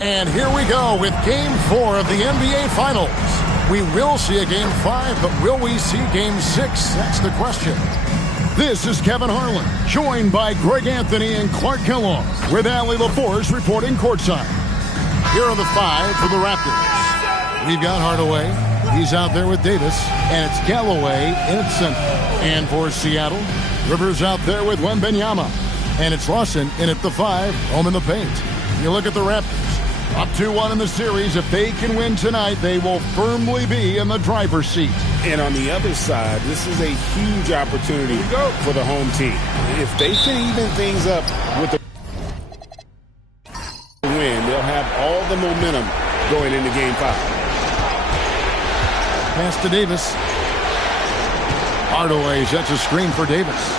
And here we go with Game 4 of the NBA Finals. We will see a Game 5, but will we see Game 6? That's the question. This is Kevin Harlan, joined by Greg Anthony and Clark Kellogg, with Allie LaForce reporting courtside. Here are the 5 for the Raptors. We've got Hardaway. He's out there with Davis, and it's Galloway in at center. And for Seattle, Rivers out there with Wembanyama. And it's Lawson in at the 5, home in the paint. You look at the Raptors. Up 2-1 in the series. If they can win tonight, they will firmly be in the driver's seat. And on the other side, this is a huge opportunity for the home team. If they can even things up with the win, they'll have all the momentum going into Game 5. Pass to Davis. Hardaway sets a screen for Davis.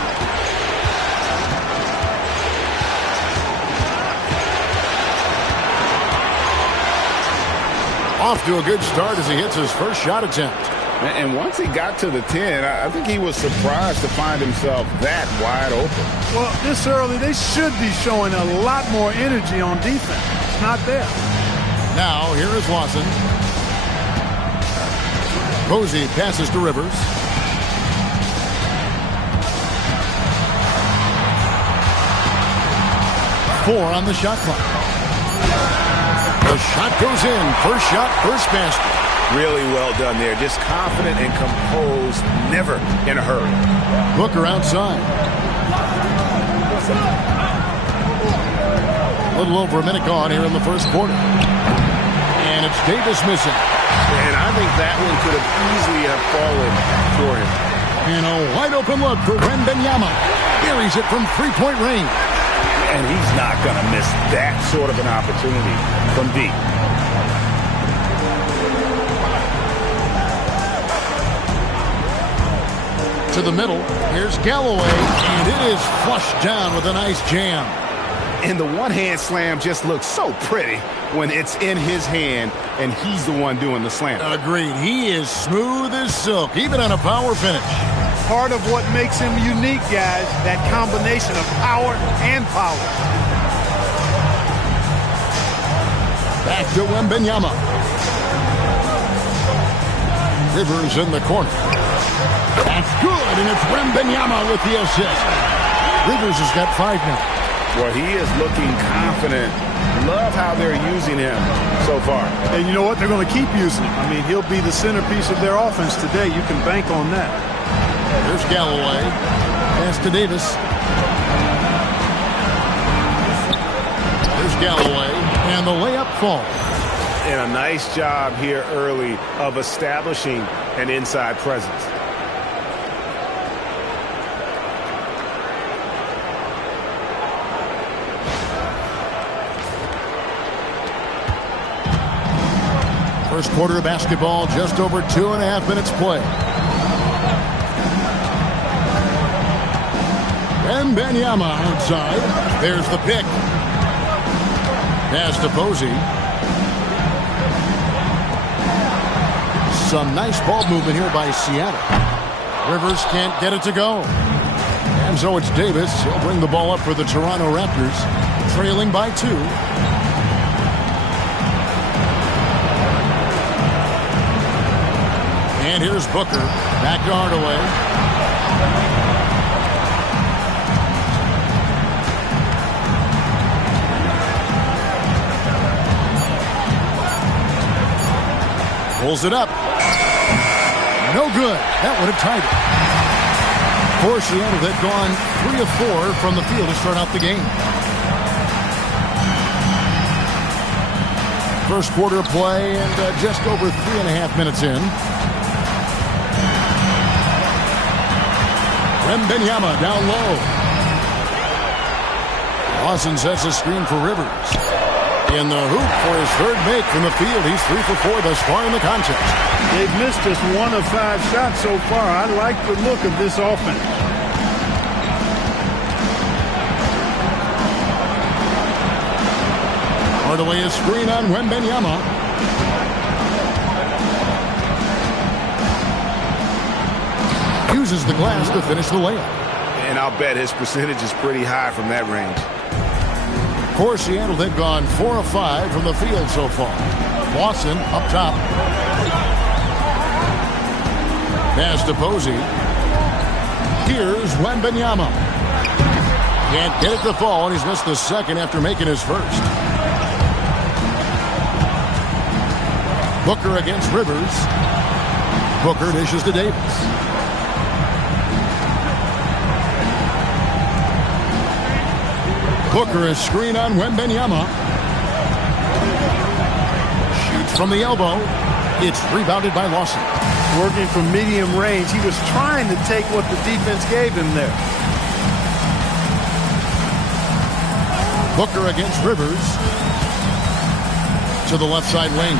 Off to a good start as he hits his first shot attempt. And once he got to the 10, I think he was surprised to find himself that wide open. Well, this early, they should be showing a lot more energy on defense. It's not there. Now, here is Lawson. Posey passes to Rivers. Four on the shot clock. The shot goes in. First shot, first basket. Really well done there. Just confident and composed, never in a hurry. Booker outside. A little over a minute gone here in the first quarter. And it's Davis missing. And I think that one could have easily have fallen for him. And a wide open look for Wembanyama. Buries it from three-point range. And he's not going to miss that sort of an opportunity from deep. To the middle. Here's Galloway. And it is flushed down with a nice jam. And the one-hand slam just looks so pretty when it's in his hand and he's the one doing the slam. Agreed. He is smooth as silk, even on a power finish. Part of what makes him unique, guys, that combination of power and power. Back to Wembanyama. Rivers in the corner. That's good, and it's Wembanyama with the assist. Rivers has got 5 now. Well, he is looking confident. Love how they're using him so far. And you know what? They're going to keep using him. I mean, he'll be the centerpiece of their offense today. You can bank on that. There's Galloway. Pass to Davis. There's Galloway. And the layup falls. And a nice job here early of establishing an inside presence. First quarter of basketball, just over 2.5 minutes play. Wembanyama outside. There's the pick. Pass to Posey. Some nice ball movement here by Seattle. Rivers can't get it to go. And so it's Davis. He'll bring the ball up for the Toronto Raptors, trailing by 2. And here's Booker. Back to Hardaway. Pulls it up. No good. That would have tied it. For Seattle, they've gone 3 of 4 from the field to start out the game. First quarter of play and just over 3.5 minutes in. Wembanyama down low. Lawson sets a screen for Rivers. In the hoop for his third make from the field. He's 3 for 4 thus far in the contest. They've missed just 1 of 5 shots so far. I like the look of this offense. Hardaway is screen on Wembanyama. Uses the glass to finish the layup. And I'll bet his percentage is pretty high from that range. For Seattle, they've gone 4 of 5 from the field so far. Lawson up top. Pass to Posey. Here's Wembanyama. Can't get it to fall, and he's missed the second after making his first. Booker against Rivers. Booker dishes to Davis. Booker is screen on Wembanyama. Shoots from the elbow. It's rebounded by Lawson. Working from medium range. He was trying to take what the defense gave him there. Booker against Rivers. To the left side wing.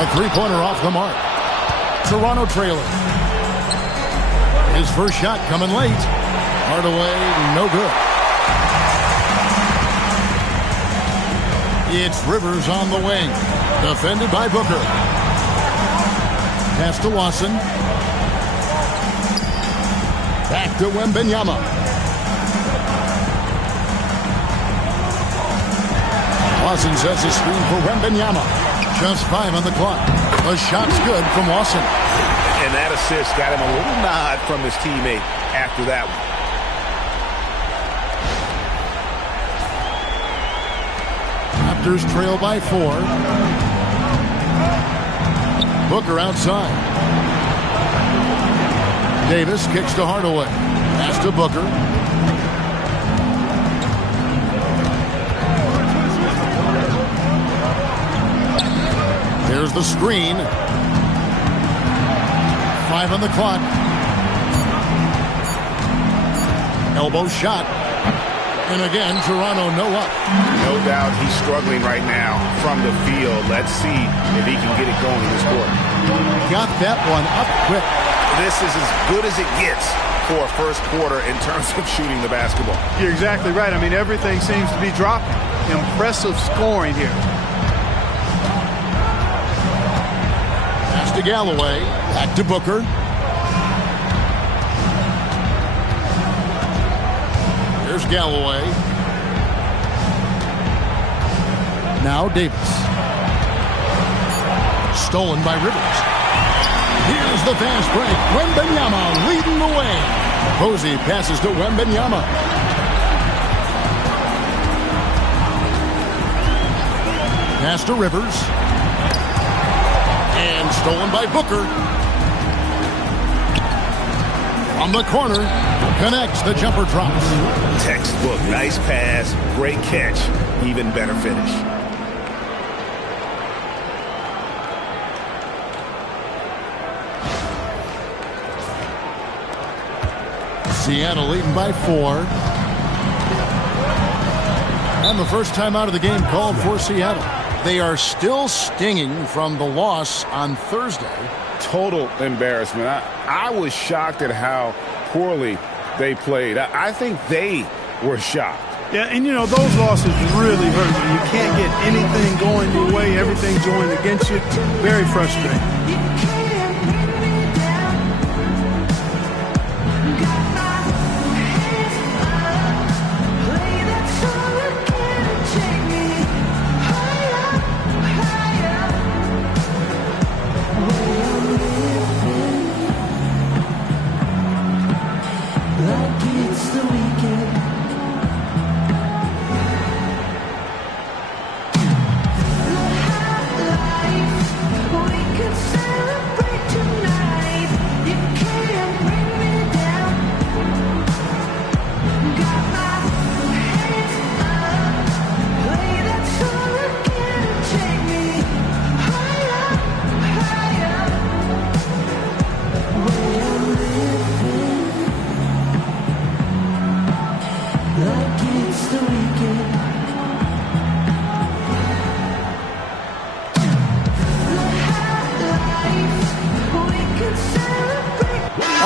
A three-pointer off the mark. Toronto trailing. His first shot coming late. Hardaway, no good. It's Rivers on the wing. Defended by Booker. Pass to Lawson. Back to Wembanyama. Lawson sets a screen for Wembanyama. Just 5 on the clock. The shot's good from Lawson. And that assist got him a little nod from his teammate after that one. Raptors trail by 4. Booker outside. Davis kicks to Hardaway. Pass to Booker. There's the screen. 5 on the clock. Elbow shot. And again, Toronto no up. No doubt he's struggling right now from the field. Let's see if he can get it going in this quarter. Got that one up quick. This is as good as it gets for a first quarter in terms of shooting the basketball. You're exactly right. I mean, everything seems to be dropping. Impressive scoring here. Pass to Galloway. Back to Booker. Here's Galloway. Now Davis. Stolen by Rivers. Here's the fast break. Wembanyama leading the way. Posey passes to Wembanyama. Pass to Rivers. And stolen by Booker. From the corner. Connects. The jumper drops. Textbook. Nice pass. Great catch. Even better finish. Seattle leading by 4. And the first time out of the game called for Seattle. They are still stinging from the loss on Thursday. Total embarrassment. I was shocked at how poorly they played. I think they were shocked. Yeah, and you know, those losses really hurt you. You can't get anything going your way. Everything's going against you. Very frustrating.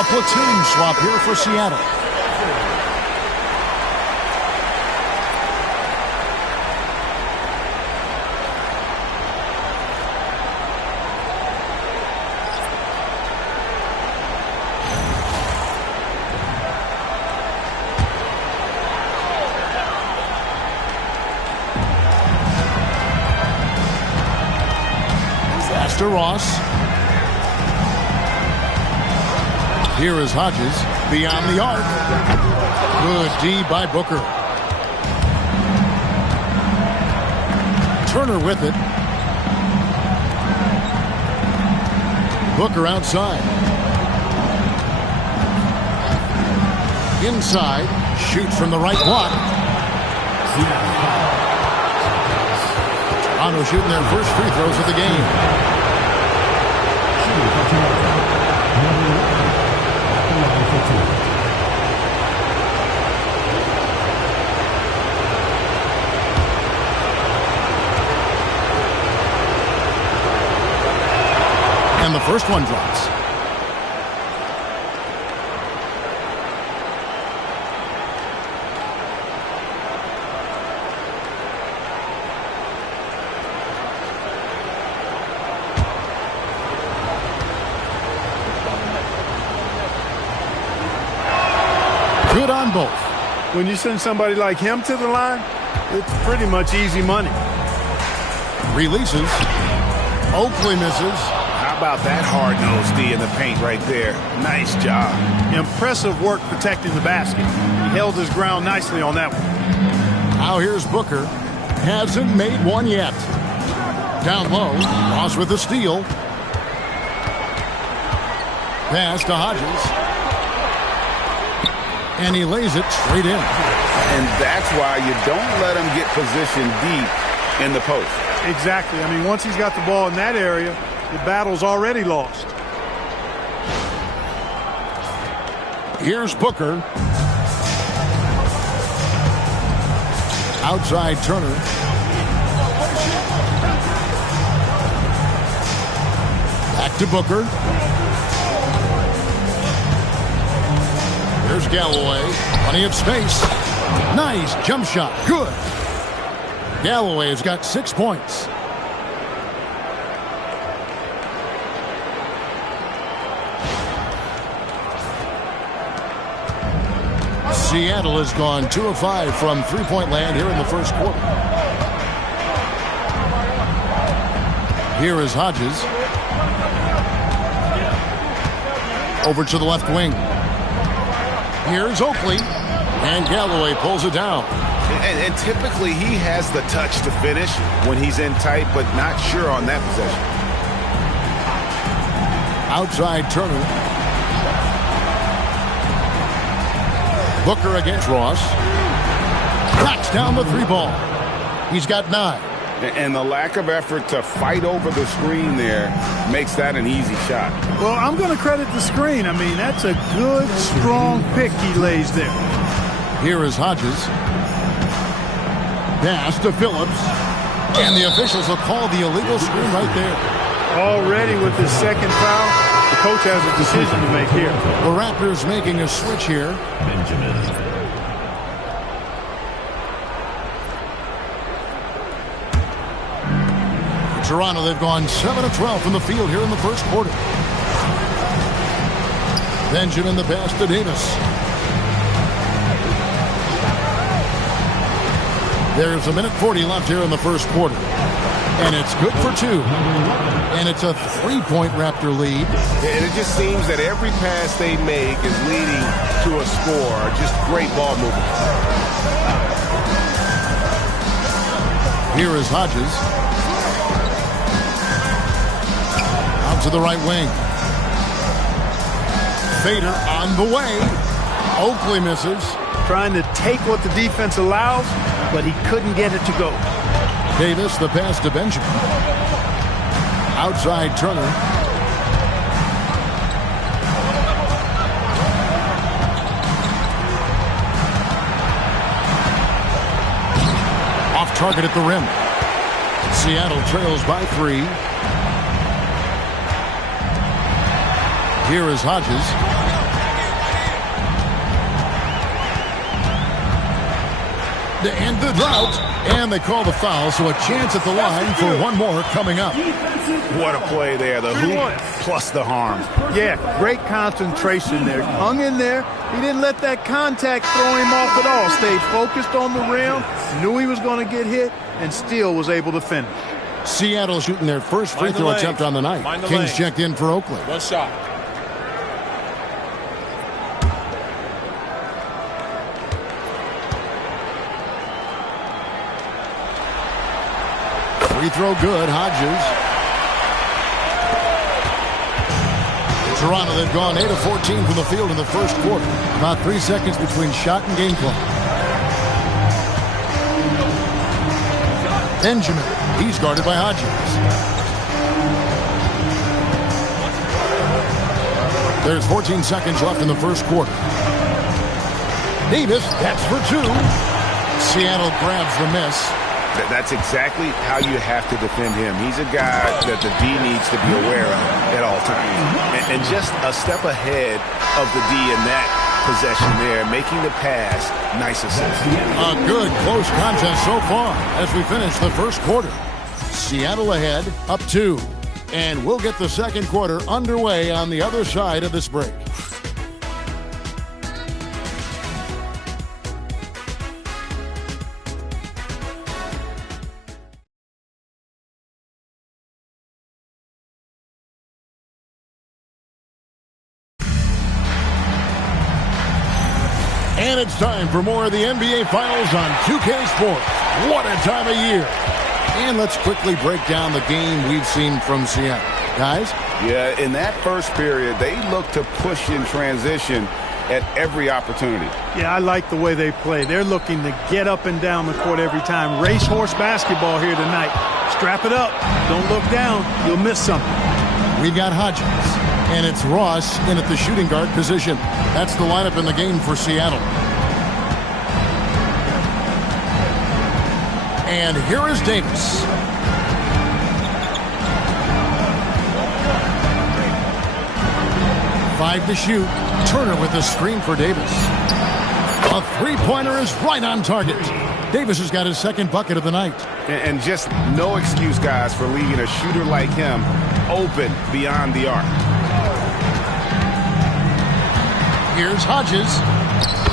Platoon swap here for Seattle. to Ross. Here is Hodges beyond the arc. Good D by Booker. Turner with it. Booker outside. Inside. Shoots from the right block. Toronto shooting their first free throws of the game. And the first one drops. Good on both. When you send somebody like him to the line, it's pretty much easy money. Releases. Oakley misses. How about that hard-nosed D in the paint right there? Nice job. Impressive work protecting the basket. He held his ground nicely on that one. Now here's Booker. Hasn't made one yet. Down low. Ross with the steal. Pass to Hodges. And he lays it straight in. And that's why you don't let him get positioned deep in the post. Exactly. I mean, once he's got the ball in that area, the battle's already lost. Here's Booker. Outside Turner. Back to Booker. Here's Galloway. Plenty of space. Nice jump shot. Good. Galloway's got 6 points. Seattle has gone 2 of 5 from three-point land here in the first quarter. Here is Hodges. Over to the left wing. Here's Oakley. And Galloway pulls it down. And typically he has the touch to finish when he's in tight, but not sure on that possession. Outside Turner. Booker against Ross. Knocks down the three ball. He's got 9. And the lack of effort to fight over the screen there makes that an easy shot. Well, I'm going to credit the screen. I mean, that's a good, strong pick he lays there. Here is Hodges. Pass to Phillips. And the officials will call the illegal screen right there. Already with his second foul, the coach has a decision to make here. The Raptors making a switch here. Benjamin. Toronto, they've gone 7 of 12 from the field here in the first quarter. Benjamin the pass to Davis. There's 1:40 left here in the first quarter. And it's good for 2. And it's a 3-point Raptor lead. And it just seems that every pass they make is leading to a score. Just great ball movement. Here is Hodges. Out to the right wing. Fader on the way. Oakley misses. Trying to take what the defense allows, but he couldn't get it to go. Davis, the pass to Benjamin. Outside Turner. Off target at the rim. Seattle trails by 3. Here is Hodges. To end the drought. And they call the foul, so a chance at the line for one more coming up. What a play there. The hoop plus the harm. Yeah, great concentration there. Hung in there. He didn't let that contact throw him off at all. Stayed focused on the rim. Knew he was going to get hit and still was able to finish. Seattle shooting their first free throw attempt on the night. Kings checked in for Oakland. One shot. Free throw good. Hodges. Toronto, they've gone 8 of 14 from the field in the first quarter. About 3 seconds between shot and game clock. Benjamin, he's guarded by Hodges. There's 14 seconds left in the first quarter. Davis, that's for 2. Seattle grabs the miss. That's exactly how you have to defend him. He's a guy that the D needs to be aware of at all times. And just a step ahead of the D in that possession there, making the pass. Nice assist. A good close contest so far as we finish the first quarter. Seattle ahead, up 2. And we'll get the second quarter underway on the other side of this break. And it's time for more of the NBA Finals on 2K Sports. What a time of year. And let's quickly break down the game we've seen from Seattle. Guys? Yeah, in that first period, they looked to push in transition at every opportunity. Yeah, I like the way they play. They're looking to get up and down the court every time. Racehorse basketball here tonight. Strap it up. Don't look down. You'll miss something. We've got Hodges. And it's Ross in at the shooting guard position. That's the lineup in the game for Seattle. And here is Davis. Five to shoot. Turner with the screen for Davis. A three-pointer is right on target. Davis has got his second bucket of the night. And just no excuse, guys, for leaving a shooter like him open beyond the arc. Here's Hodges.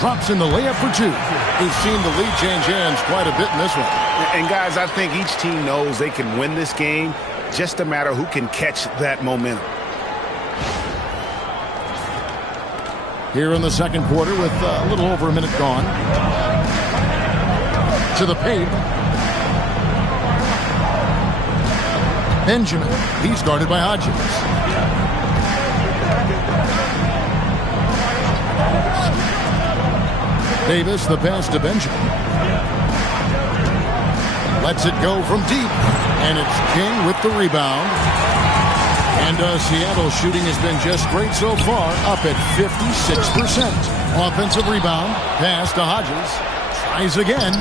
Drops in the layup for 2. We've seen the lead change hands quite a bit in this one. And, guys, I think each team knows they can win this game. Just a matter who can catch that momentum. Here in the second quarter with a little over a minute gone. To the paint. Benjamin. He's guarded by Hodges. Davis, the pass to Benjamin. Lets it go from deep. And it's King with the rebound. And Seattle shooting has been just great so far, up at 56%. Offensive rebound, pass to Hodges. Tries again.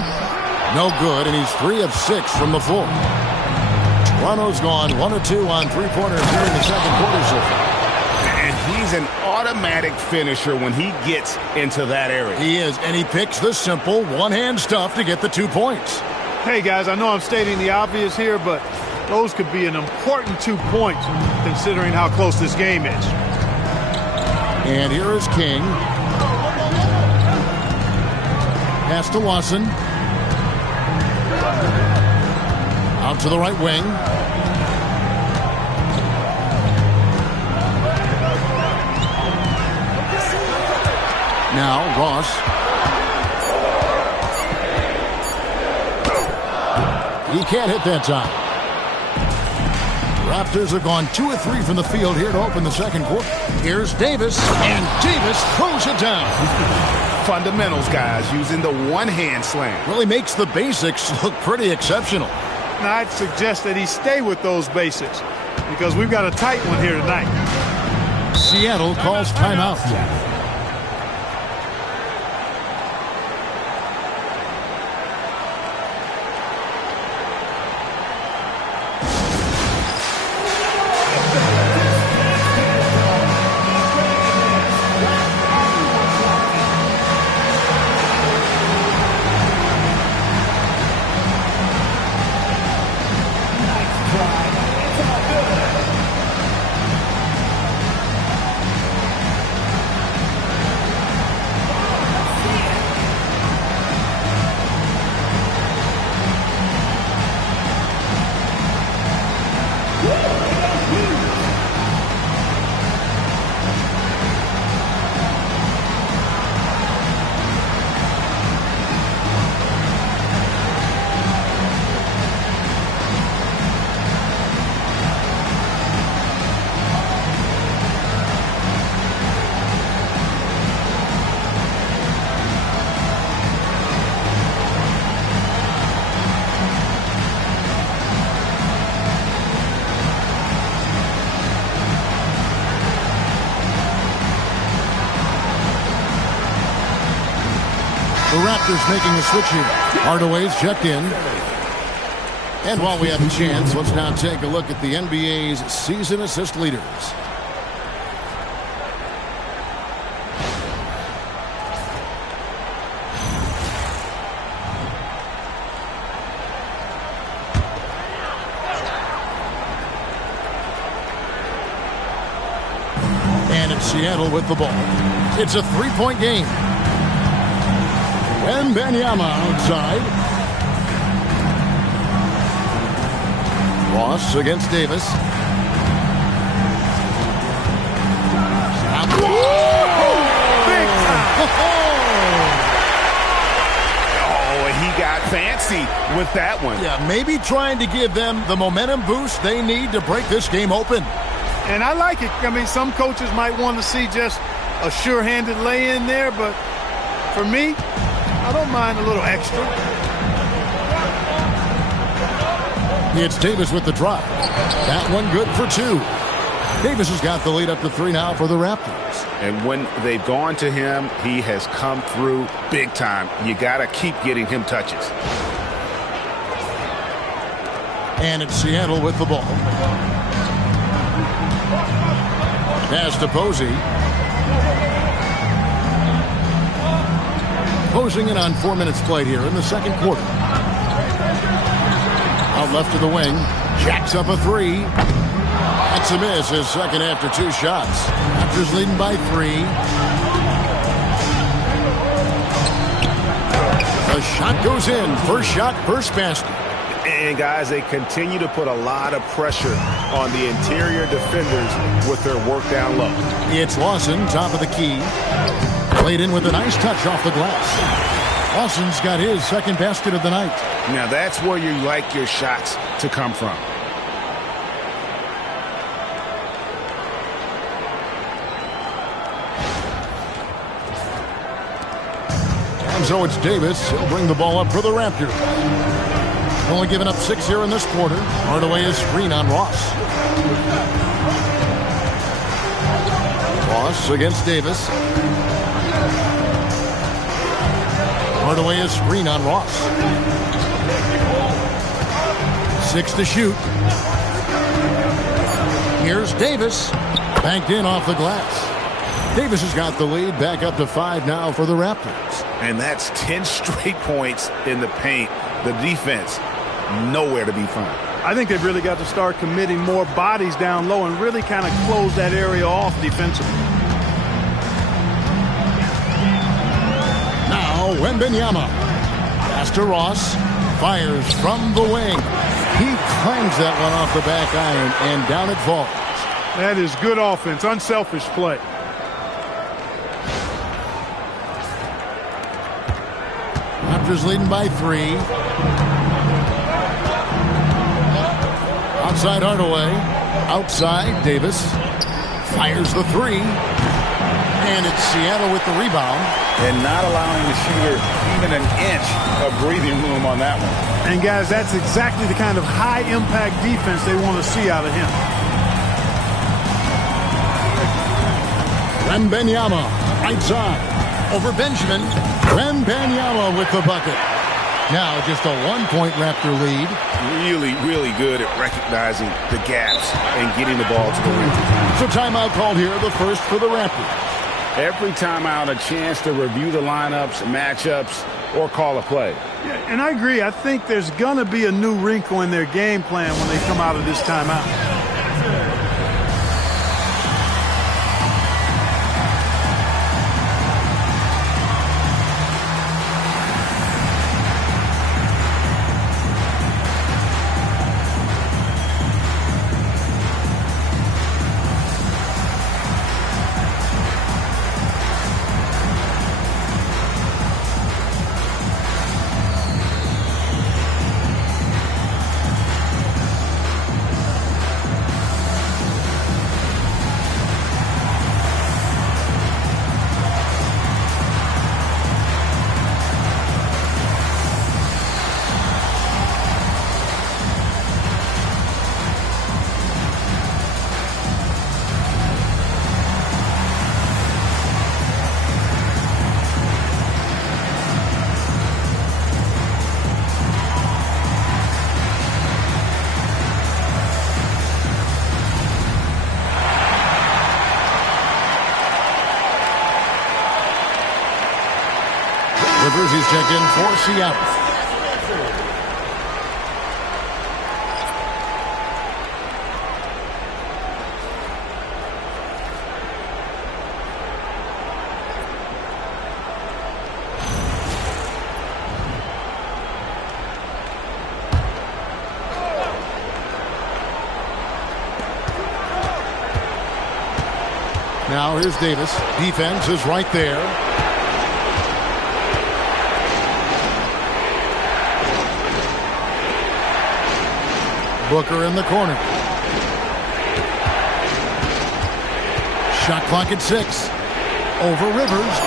No good, and he's 3 of 6 from the floor. Toronto's gone 1 of 2 on three-pointers here in the second quarter so far. And he's an automatic finisher when he gets into that area. He is, and he picks the simple one-hand stuff to get the 2 points. Hey, guys, I know I'm stating the obvious here, but those could be an important 2 points considering how close this game is. And here is King. Pass to Lawson. Out to the right wing. Now Ross. He can't hit that time. Raptors have gone 2 of 3 from the field here to open the second quarter. Here's Davis, and Davis throws it down. Fundamentals, guys, using the one-hand slam. Really makes the basics look pretty exceptional. Now, I'd suggest that he stay with those basics because we've got a tight one here tonight. Seattle calls timeout. The Raptors making a switch here. Hardaway's checked in. And while we have a chance, let's now take a look at the NBA's season assist leaders. And it's Seattle with the ball. It's a three-point game. Wembanyama outside. Ross against Davis. Big time. Oh, and he got fancy with that one. Yeah, maybe trying to give them the momentum boost they need to break this game open. And I like it. I mean, some coaches might want to see just a sure-handed lay-in there, but for me, I don't mind a little extra. It's Davis with the drive. That one good for two. Davis has got the lead up to 3 now for the Raptors. And when they've gone to him, he has come through big time. You got to keep getting him touches. And it's Seattle with the ball. Pass to Posey. Posing in on 4 minutes played here in the second quarter. Out left of the wing. Jacks up a three. That's a miss. His second after 2 shots. Raptors leading by 3. The shot goes in. First shot, first basket. And, guys, they continue to put a lot of pressure on the interior defenders with their work down low. It's Lawson, top of the key. Played in with a nice touch off the glass. Lawson's got his second basket of the night. Now, that's where you like your shots to come from. And so it's Davis. He'll bring the ball up for the Raptors. Only giving up 6 here in this quarter. Hardaway is screen on Ross. Ross against Davis. Hardaway is screen on Ross. 6 to shoot. Here's Davis. Banked in off the glass. Davis has got the lead back up to 5 now for the Raptors. And that's 10 straight points in the paint. The defense, nowhere to be found. I think they've really got to start committing more bodies down low and really kind of close that area off defensively. Now Wembanyama. Pass to Ross. Fires from the wing. He clangs that one off the back iron, and down it falls. That is good offense, unselfish play. Raptors leading by 3. Outside Hardaway. Outside Davis. Fires the 3. And it's Seattle with the rebound. And not allowing the shooter even an inch of breathing room on that one. And, guys, that's exactly the kind of high-impact defense they want to see out of him. Wembanyama, right side. Over Benjamin. Wembanyama with the bucket. Now just a 1-point Raptor lead. Really, really good at recognizing the gaps and getting the ball to the rim. So timeout called here, the first for the Raptors. Every timeout, a chance to review the lineups, matchups, or call a play. Yeah, and I agree. I think there's going to be a new wrinkle in their game plan when they come out of this timeout. checked in for Seattle. Now here's Davis. Defense is right there. Booker in the corner. Shot clock at 6. Over Rivers.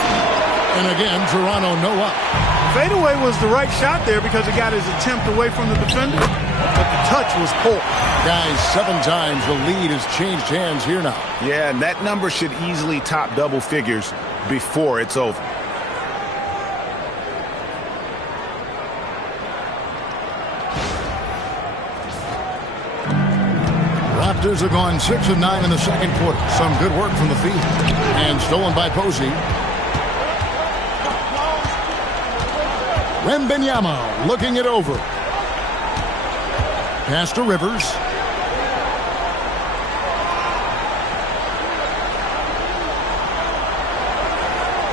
And again, Toronto no up. Fadeaway was the right shot there because he got his attempt away from the defender, but the touch was poor. Guys, 7 times the lead has changed hands here now. Yeah, and that number should easily top double figures before it's over. Raptors have gone 6 of 9 in the second quarter. Some good work from the field. And stolen by Posey. Wembanyama looking it over. Pass to Rivers.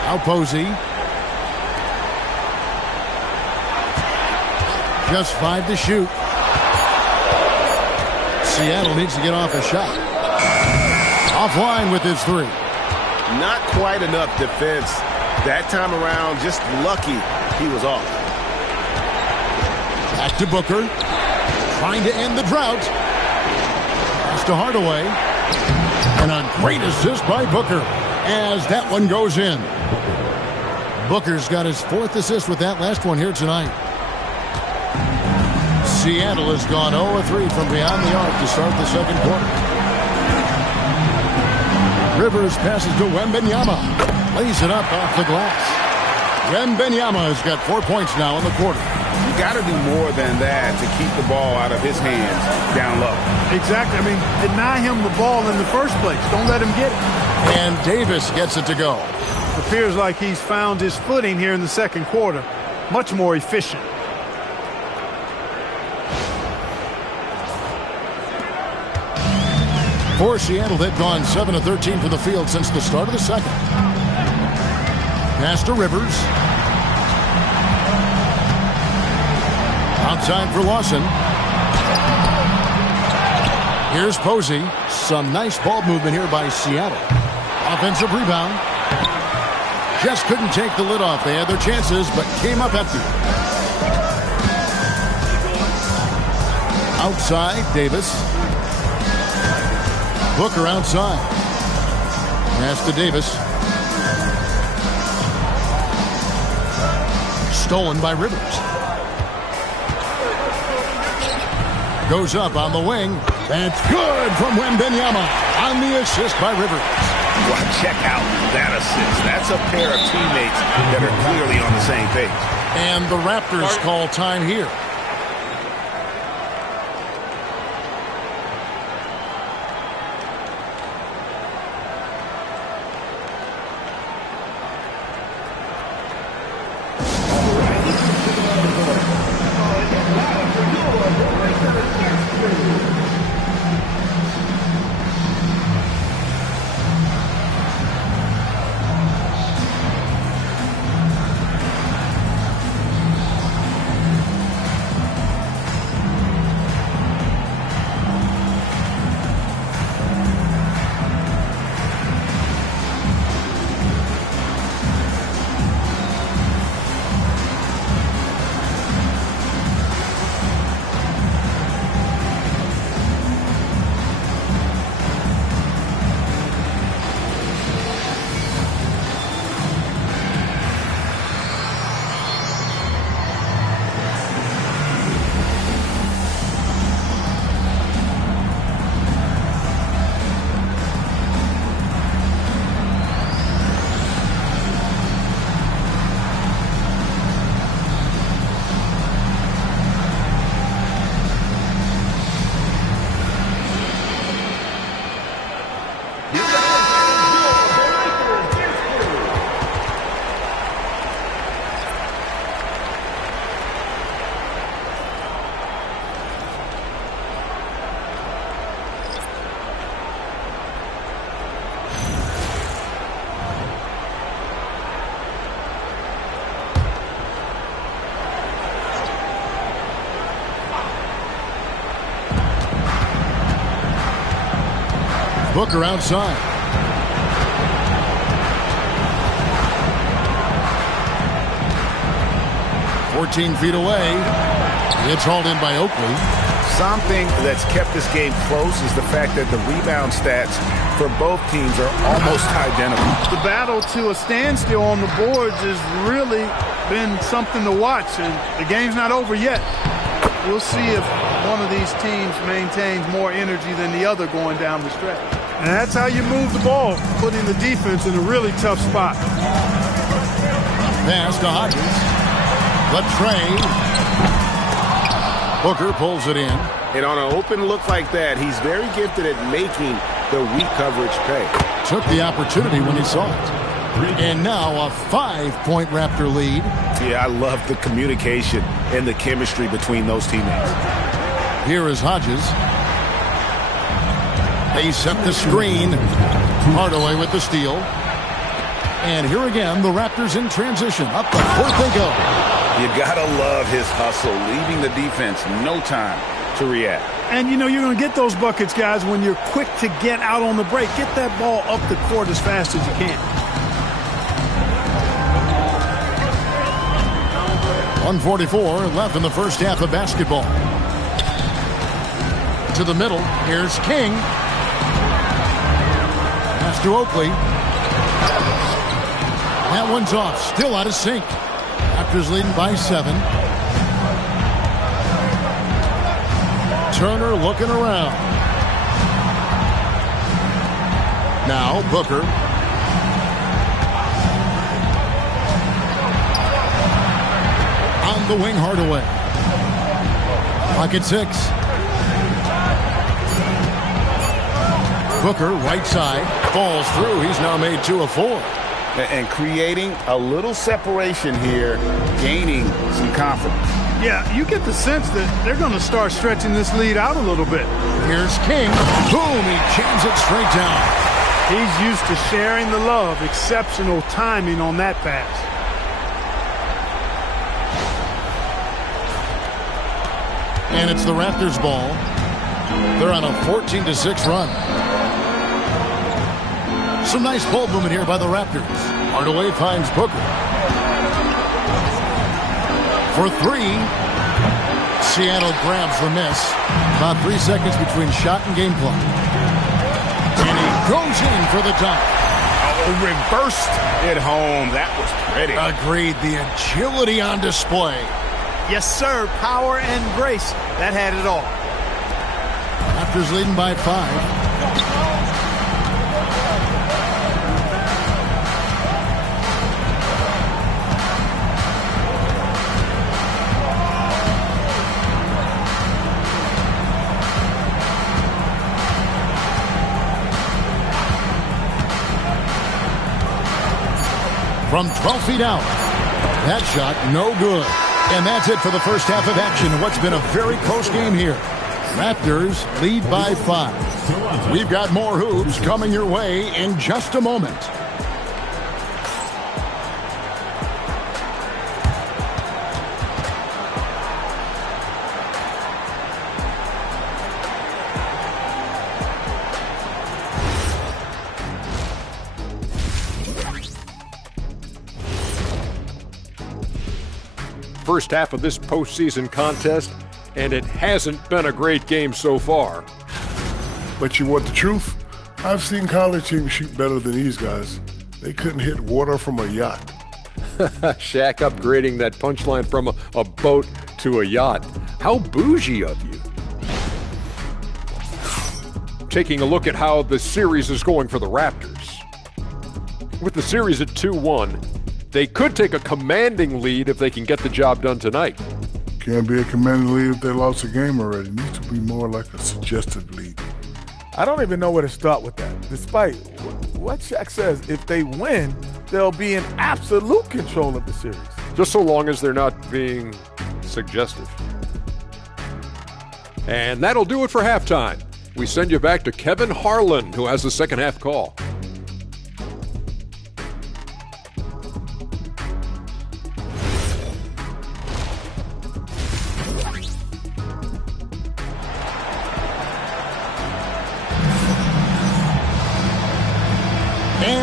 Now Posey. Just 5 to shoot. Seattle needs to get off a shot. Offline with his 3. Not quite enough defense that time around. Just lucky he was off. Back to Booker. Trying to end the drought. Pass to Hardaway. And a great assist by Booker as that one goes in. Booker's got his 4th assist with that last one here tonight. Seattle has gone 0-3 from beyond the arc to start the second quarter. Rivers passes to Wembanyama. Lays it up off the glass. Wembanyama has got 4 points now in the quarter. You got to do more than that to keep the ball out of his hands down low. Exactly. I mean, deny him the ball in the first place. Don't let him get it. And Davis gets it to go. Appears like he's found his footing here in the second quarter. Much more efficient. For Seattle, they've gone 7 of 13 from the field since the start of the second. Pass to Rivers. Outside for Lawson. Here's Posey. Some nice ball movement here by Seattle. Offensive rebound. Just couldn't take the lid off. They had their chances, but came up empty. Outside, Davis. Booker outside. Pass to Davis. Stolen by Rivers. Goes up on the wing. That's good from Wembanyama on the assist by Rivers. Well, check out that assist. That's a pair of teammates that are clearly on the same page. And the Raptors call time here. Booker outside. "14 feet away." It's hauled in by Oakley. Something that's kept this game close is the fact that the rebound stats for both teams are almost identical. The battle to a standstill on the boards has really been something to watch, and the game's not over yet. We'll see if one of these teams maintains more energy than the other going down the stretch. And that's how you move the ball, putting the defense in a really tough spot. Pass to Hodges. The trade. Booker pulls it in. And on an open look like that, he's very gifted at making the weak coverage pay. Took the opportunity when he saw it. And now a 5-point Raptor lead. Yeah, I love the communication and the chemistry between those teammates. Here is Hodges. They set the screen. Hardaway with the steal. And here again, the Raptors in transition. Up the court they go. You gotta love his hustle, leaving the defense no time to react. And, you know, you're going to get those buckets, guys, when you're quick to get out on the break. Get that ball up the court as fast as you can. 1:44 left in the first half of basketball. To the middle. Here's King. Pass to Oakley. That one's off. Still out of sync. Raptors leading by 7. Turner looking around. Now Booker. On the wing, Hardaway. Clock at 6. Booker, right side. Falls through. He's now made 2 of 4. And creating a little separation here, gaining some confidence. Yeah, you get the sense that they're going to start stretching this lead out a little bit. Here's King. Boom, he jams it straight down. He's used to sharing the love. Exceptional timing on that pass. And it's the Raptors' ball. They're on a 14-6 run. Some nice ball movement here by the Raptors. Hardaway finds Booker. For 3. Seattle grabs the miss. About 3 seconds between shot and game clock. And he goes in for the dunk. Oh, reversed it home. That was pretty. Agreed. The agility on display. Yes, sir. Power and grace. That had it all. Raptors leading by 5. From 12 feet out. That shot, no good. And that's it for the first half of action. What's been a very close game here. Raptors lead by 5. We've got more hoops coming your way in just a moment. First half of this postseason contest, and it hasn't been a great game so far. But you want the truth? I've seen college teams shoot better than these guys. They couldn't hit water from a yacht. Shaq upgrading that punchline from a boat to a yacht. How bougie of you. Taking a look at how the series is going for the Raptors. With the series at 2-1, they could take a commanding lead if they can get the job done tonight. Can't be a commanding lead if they lost a game already. It needs to be more like a suggested lead. I don't even know where to start with that. Despite what Shaq says, if they win, they'll be in absolute control of the series. Just so long as they're not being suggestive. And that'll do it for halftime. We send you back to Kevin Harlan, who has the second half call.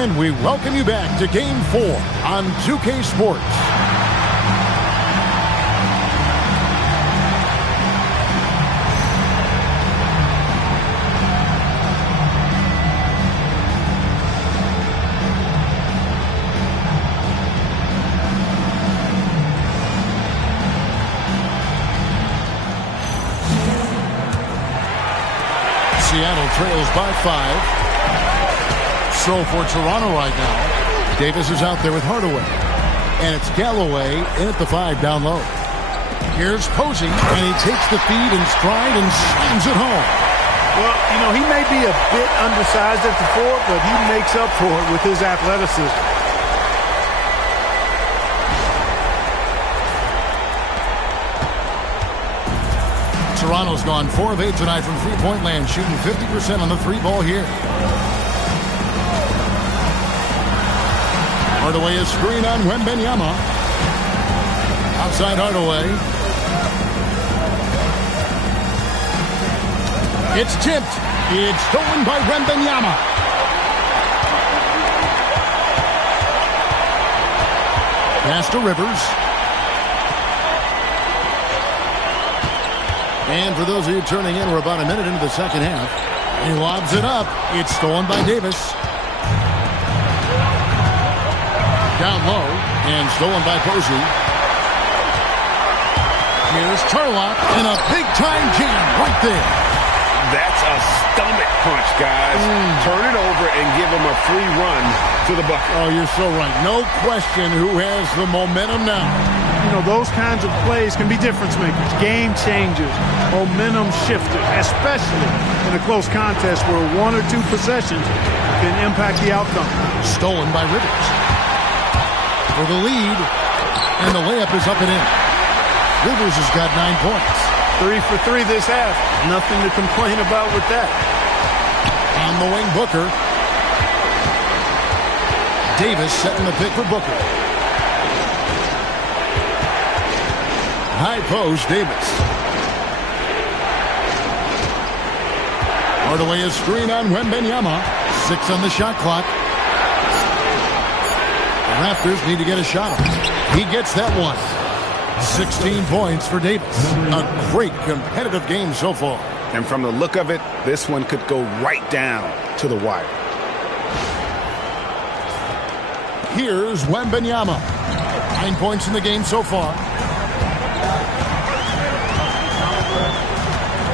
And we welcome you back to Game 4 on 2K Sports. Seattle trails by 5. So for Toronto right now, Davis is out there with Hardaway. And it's Galloway in at the 5 down low. Here's Posey, and he takes the feed in stride and slams it home. Well, you know, he may be a bit undersized at the 4, but he makes up for it with his athleticism. Toronto's gone 4 of 8 tonight from three-point land, shooting 50% on the 3-ball here. Hardaway is screen on Wembanyama. Outside Hardaway. It's tipped. It's stolen by Wembanyama. Pass to Rivers. And for those of you turning in, we're about a minute into the second half. He lobs it up. It's stolen by Davis. Down low, and stolen by Posey. Here's Turlock, and a big-time jam right there. That's a stomach punch, guys. Turn it over and give him a free run to the bucket. Oh, you're so right. No question who has the momentum now. You know, those kinds of plays can be difference makers, game changers, momentum shifters, especially in a close contest where 1 or 2 possessions can impact the outcome. Stolen by Rivers. For the lead, and the layup is up and in. Rivers has got 9 points. 3 for 3 this half. Nothing to complain about with that. On the wing, Booker. Davis setting the pick for Booker. High post, Davis. Hardaway is screen on Wembanyama. 6 on the shot clock. The Raptors need to get a shot on. He gets that one. 16 points for Davis. A great competitive game so far. And from the look of it, this one could go right down to the wire. Here's Wembanyama. 9 points in the game so far.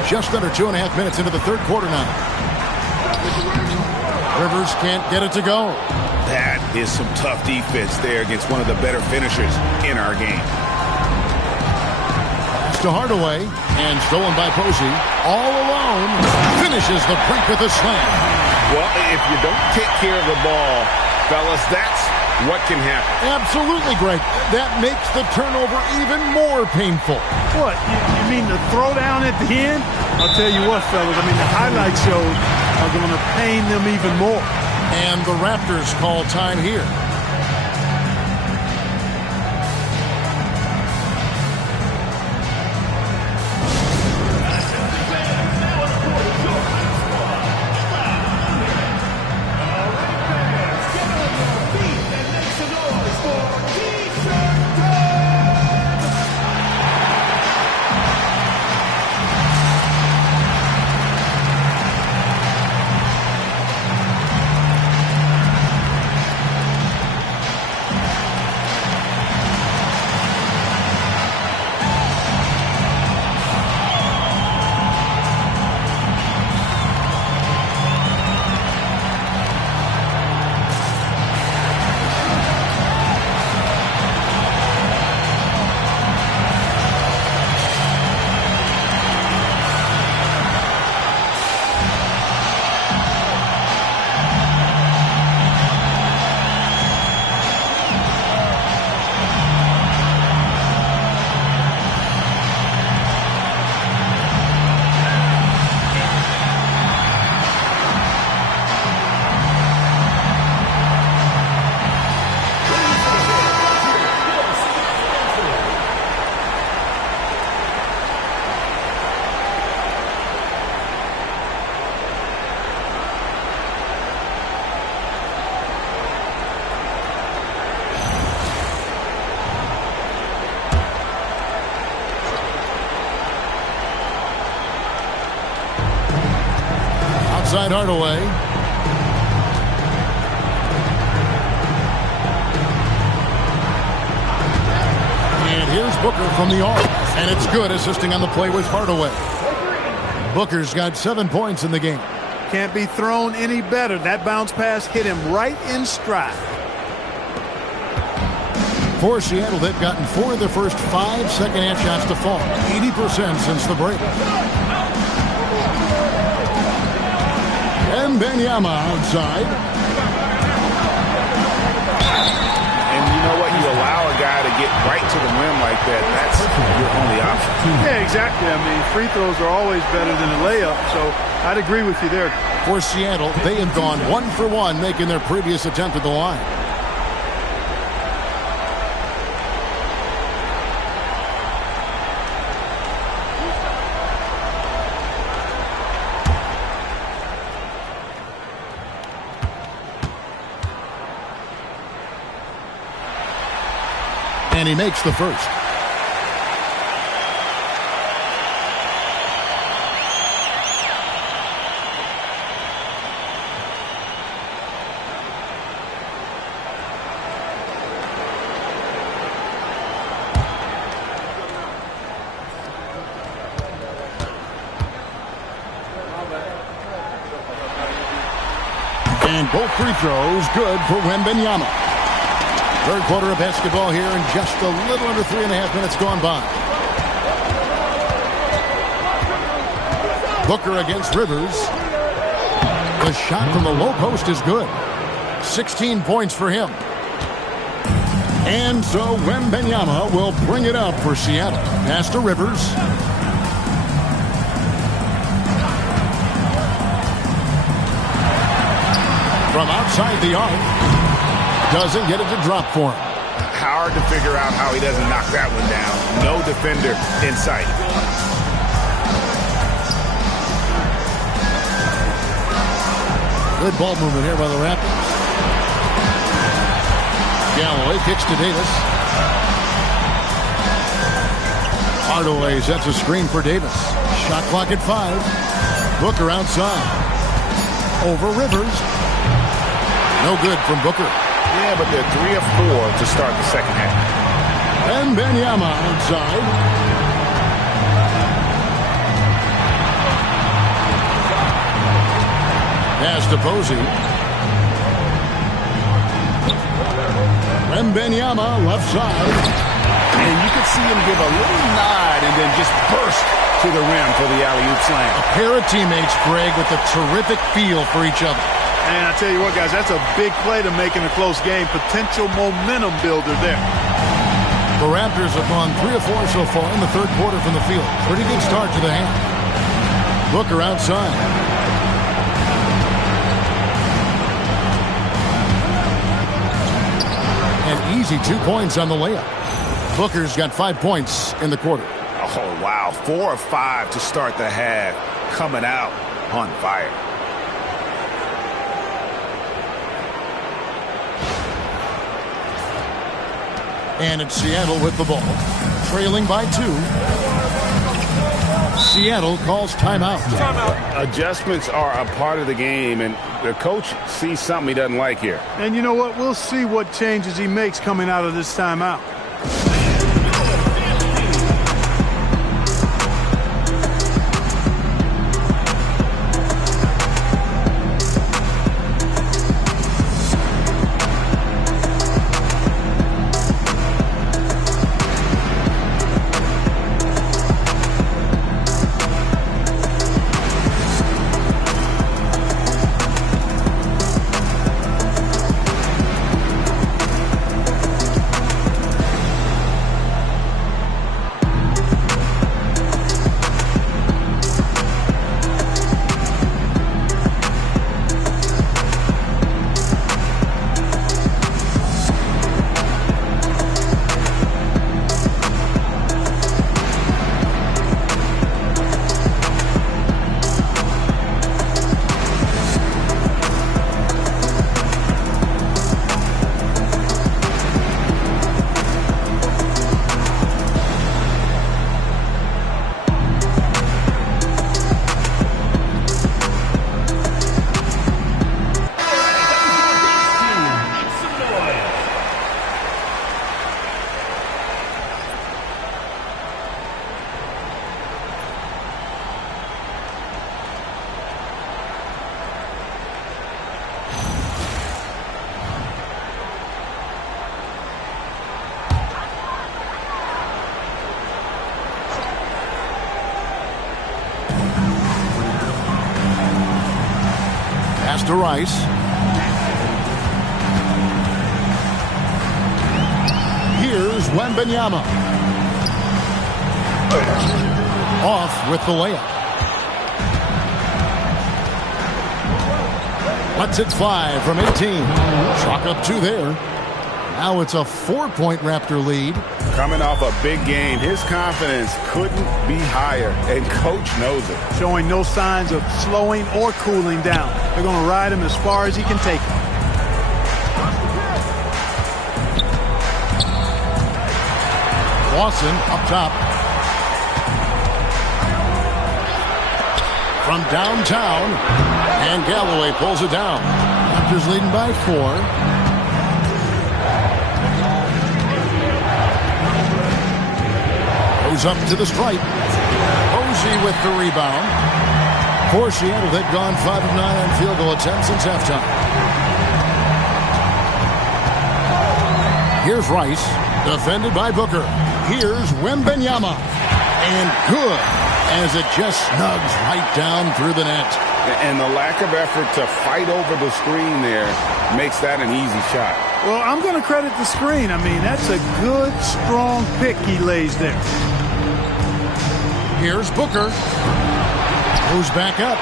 Just under 2.5 minutes into the third quarter now. Rivers can't get it to go. That is some tough defense there against one of the better finishers in our game. To Hardaway, and stolen by Posey. All alone, finishes the break with a slam. Well, if you don't take care of the ball, fellas, that's what can happen. Absolutely, Greg. That makes the turnover even more painful. What? You mean the throwdown at the end? I'll tell you what, fellas. I mean, the highlight shows are going to pain them even more. And the Raptors call time here. inside Hardaway. And here's Booker from the arc. And it's good, assisting on the play with Hardaway. Booker's got 7 points in the game. Can't be thrown any better. That bounce pass hit him right in stride. For Seattle, they've gotten 4 of their first 5 second-half shots to fall. 80% since the break. And Wembanyama outside. And you know what? You allow a guy to get right to the rim like that. That's your only option. Yeah, exactly. I mean, free throws are always better than a layup, so I'd agree with you there. For Seattle, they have gone 1 for 1, making their previous attempt at the line. And he makes the first. And both free throws good for Wembanyama. Third quarter of basketball here, and just a little under 3.5 minutes gone by. Booker against Rivers. The shot from the low post is good. 16 points for him. And so Wembanyama will bring it up for Seattle. Pass to Rivers. From outside the arc. Doesn't get it to drop for him. Hard to figure out how he doesn't knock that one down. No defender in sight. Good ball movement here by the Raptors. Galloway kicks to Davis. Hardaway sets a screen for Davis. Shot clock at 5. Booker outside. Over Rivers. No good from Booker. Yeah, but they're 3 of 4 to start the second half. And Wembanyama outside. Pass to Posey. Wembanyama left side. And you could see him give a little nod and then just burst to the rim for the alley-oop slam. A pair of teammates, Greg, with a terrific feel for each other. And I tell you what, guys, that's a big play to make in a close game. Potential momentum builder there. The Raptors have gone 3 of 4 so far in the third quarter from the field. Pretty good start to the half. Booker outside. An easy 2 points on the layup. Booker's got 5 points in the quarter. Oh, wow. 4 of 5 to start the half. Coming out on fire. And it's Seattle with the ball. Trailing by 2. Seattle calls timeout. Adjustments are a part of the game, and the coach sees something he doesn't like here. And you know what? We'll see what changes he makes coming out of this timeout. to Rice. Here's Wembanyama. Off with the layup. Lets it fly from 18. Chalk up 2 there. Now it's a 4-point Raptor lead. Coming off a big game, his confidence couldn't be higher, and coach knows it. Showing no signs of slowing or cooling down. They're going to ride him as far as he can take him. Lawson up top. From downtown, and Galloway pulls it down. Raptors leading by 4. Goes up to the stripe. Posey with the rebound. For Seattle, they've gone 5 of 9 on field goal attempts since halftime. Here's Rice, defended by Booker. Here's Wembanyama, and good, as it just snugs right down through the net. And the lack of effort to fight over the screen there makes that an easy shot. Well, I'm going to credit the screen. I mean, that's a good, strong pick he lays there. Here's Booker. Goes back up,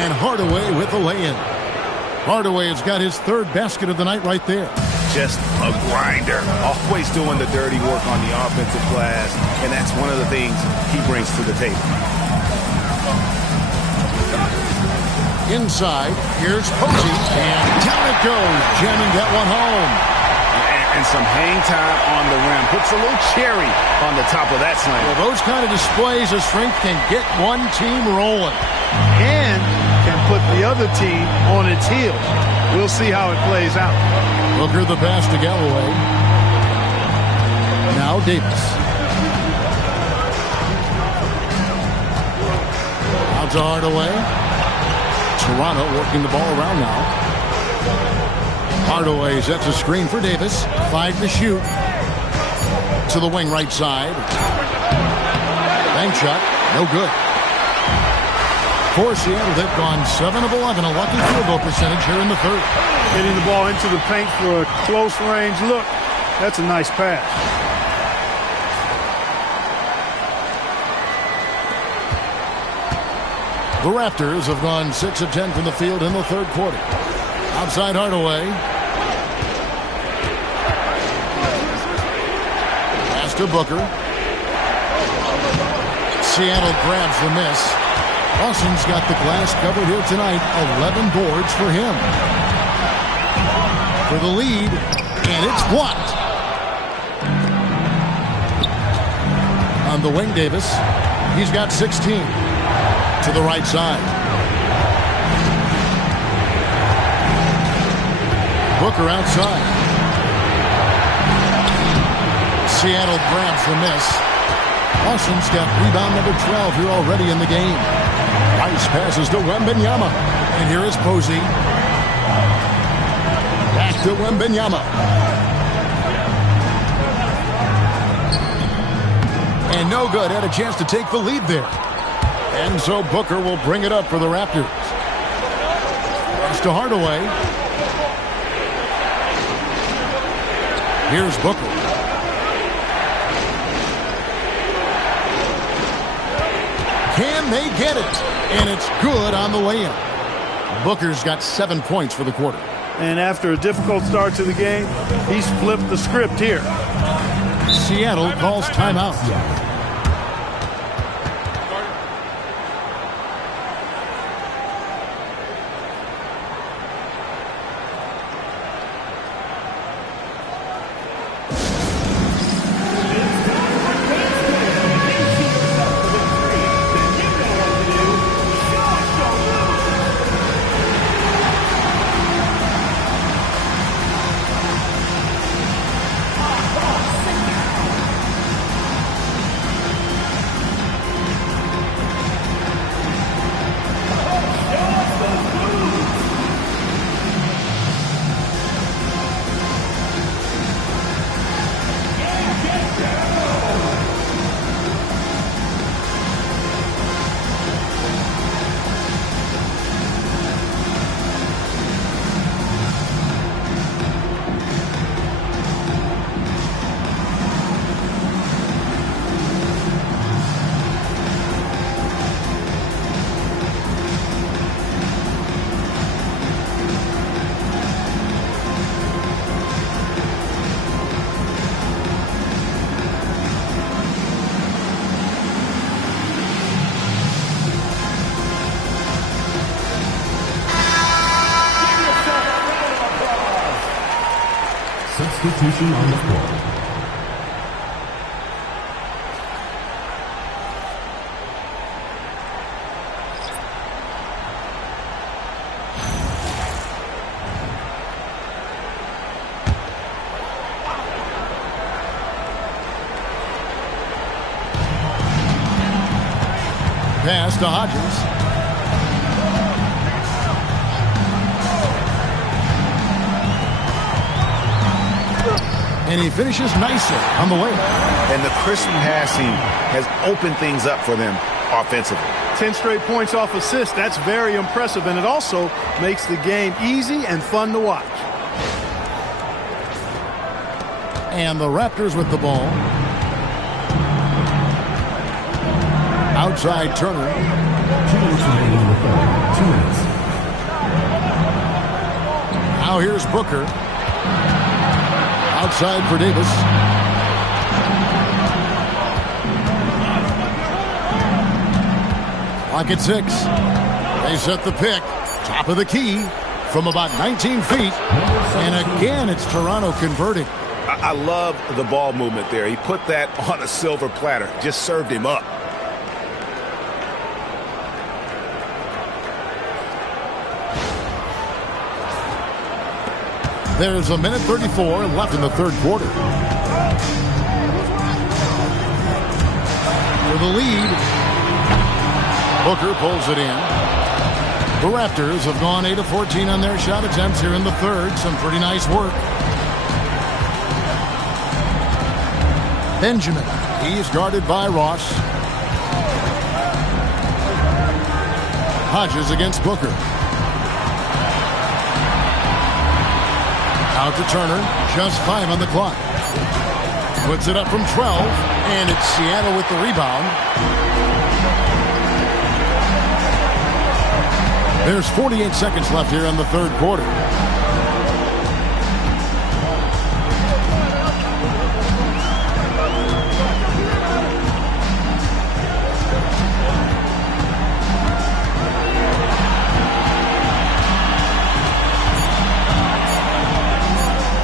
and Hardaway with the lay-in. Hardaway has got his 3rd basket of the night right there. Just a grinder, always doing the dirty work on the offensive glass, and that's one of the things he brings to the table. Inside, here's Posey, and down it goes, jamming that one home. And some hang time on the rim. Puts a little cherry on the top of that slam. Well, those kind of displays of strength can get one team rolling. And can put the other team on its heels. We'll see how it plays out. Booker the pass to Galloway. Now Davis. Out to Hardaway. Toronto working the ball around now. Hardaway sets a screen for Davis. 5 to shoot. To the wing right side. Bank shot. No good. For Seattle, they've gone 7 of 11. A lucky field goal percentage here in the 3rd. Getting the ball into the paint for a close range look. That's a nice pass. The Raptors have gone 6 of 10 from the field in the 3rd quarter. Outside Hardaway. Pass to Booker. Seattle grabs the miss. Lawson's got the glass covered here tonight. 11 boards for him. For the lead, and it's blocked. On the wing, Davis. He's got 16. To the right side. Booker outside. Seattle grabs the miss. Lawson's got rebound number 12 here already in the game. Rice passes to Wembanyama. And here is Posey. Back to Wembanyama. And no good. Had a chance to take the lead there. And so Booker will bring it up for the Raptors. Pass to Hardaway. Here's Booker. Can they get it? And it's good on the way in. Booker's got 7 points for the quarter. And after a difficult start to the game, he's flipped the script here. Seattle calls timeout. Substitution on the floor. Pass to Hodges. And he finishes nicely on the way. And the crisp passing has opened things up for them offensively. 10 straight points off assist. That's very impressive, and it also makes the game easy and fun to watch. And the Raptors with the ball. Outside Turner. 2 minutes remaining in the third. 2 minutes. Now here's Booker. Outside for Davis. Clock at 6. They set the pick. Top of the key from about 19 feet. And again, it's Toronto converting. I love the ball movement there. He put that on a silver platter. Just served him up. There's a minute 34 left in the third quarter. For the lead, Booker pulls it in. The Raptors have gone 8 of 14 on their shot attempts here in the third. Some pretty nice work. Benjamin, he's guarded by Ross. Hodges against Booker. Out to Turner, just 5 on the clock. Puts it up from 12, and it's Seattle with the rebound. There's 48 seconds left here in the third quarter.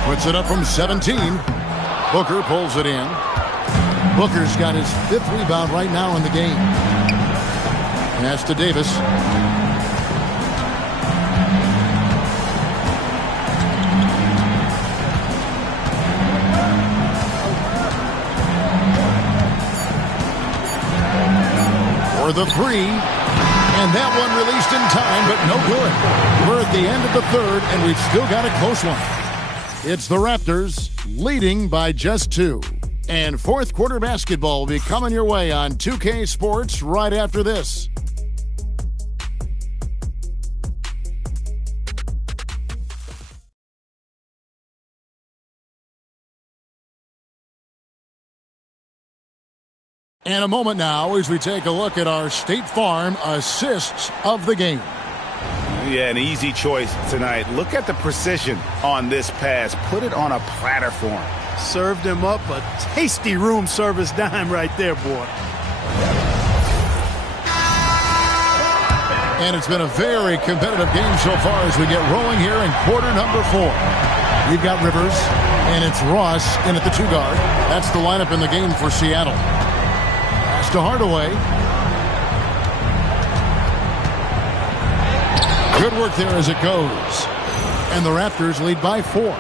Puts it up from 17. Booker pulls it in. Booker's got his 5th rebound right now in the game. Pass to Davis. For the 3. And that one released in time, but no good. We're at the end of the third, and we've still got a close one. It's the Raptors leading by just 2. And fourth quarter basketball will be coming your way on 2K Sports right after this. And a moment now as we take a look at our State Farm assists of the game. Yeah, an easy choice tonight. Look at the precision on this pass. Put it on a platter for him. Served him up a tasty room service dime right there, boy. And it's been a very competitive game so far as we get rolling here in quarter number 4. We've got Rivers, and it's Ross in at the 2 guard. That's the lineup in the game for Seattle. Pass to Hardaway. Good work there as it goes. And the Raptors lead by 4.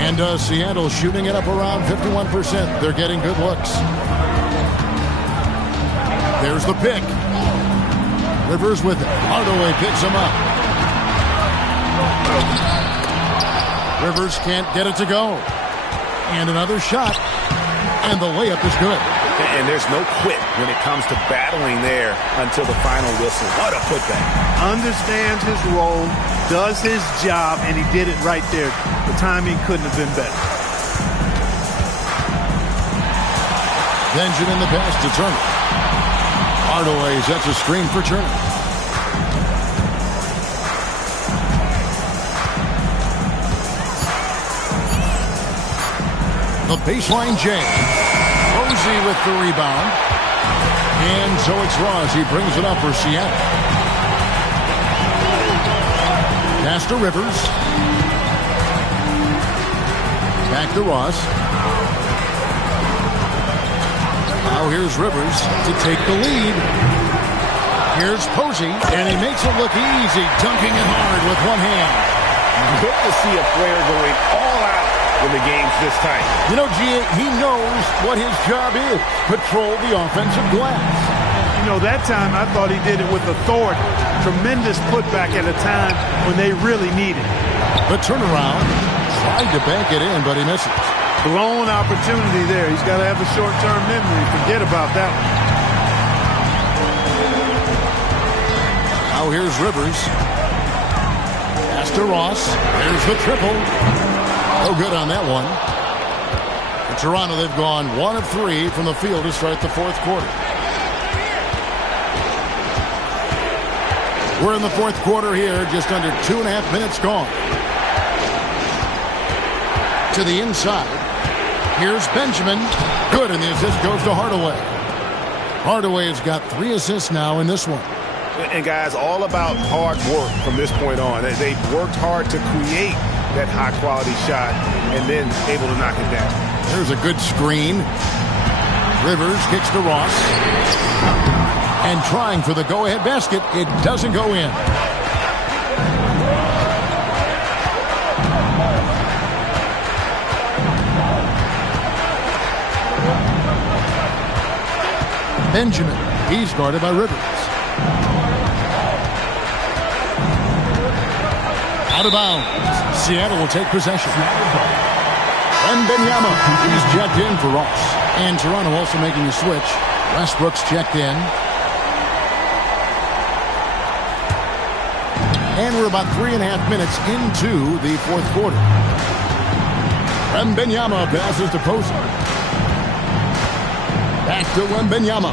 And Seattle shooting it up around 51%. They're getting good looks. There's the pick. Rivers with it. Hardaway picks him up. Rivers can't get it to go. And another shot. And the layup is good. And there's no quit when it comes to battling there until the final whistle. What a putback. Understands his role, does his job, and he did it right there. The timing couldn't have been better. Benjamin the pass to Turner. Hardaway sets a screen for Turner. The baseline J. Posey with the rebound. And so it's Ross. He brings it up for Seattle. Pass to Rivers. Back to Ross. Now here's Rivers to take the lead. Here's Posey, and he makes it look easy, dunking it hard with one hand. Good to see a player going all out when the game's this tight. You know, G.A., he knows what his job is. Control the offensive glass. You know, that time I thought he did it with authority. Tremendous putback at a time when they really need it. The turnaround. Tried to bank it in, but he misses. Blown opportunity there. He's got to have a short-term memory. Forget about that one. Now here's Rivers. Pass to Ross. There's the triple. No good on that one. In Toronto, they've gone 1 of 3 from the field to start the fourth quarter. We're in the fourth quarter here, just under 2.5 minutes gone. To the inside. Here's Benjamin. Good, and the assist goes to Hardaway. Hardaway has got 3 assists now in this one. And guys, all about hard work from this point on. They've worked hard to create that high-quality shot and then able to knock it down. There's a good screen. Rivers kicks to Ross. And trying for the go-ahead basket. It doesn't go in. Benjamin. He's guarded by Rivers. Out of bounds. Seattle will take possession. Wembanyama. He's checked in for Ross. And Toronto also making a switch. Westbrook's checked in. And we're about 3.5 minutes into the fourth quarter. Wembanyama passes to Posey. Back to Wembanyama.